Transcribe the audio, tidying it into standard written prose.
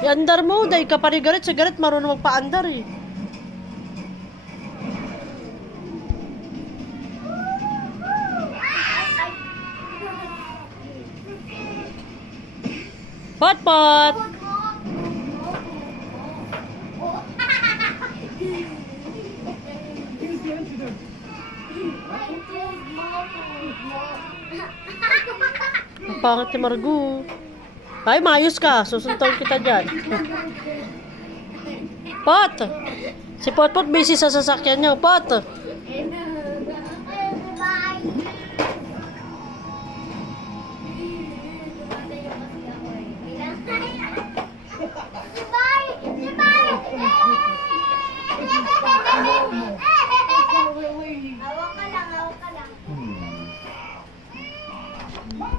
I-andar mo, dahil ka parigarit. Sa garit, marunong magpa-andar eh. Pot! Ang pangit ni Margo. Ay, maayos ka. Susuntuin kita dyan. Pot! Si Pot busy sa sasakyan niyo. Pot!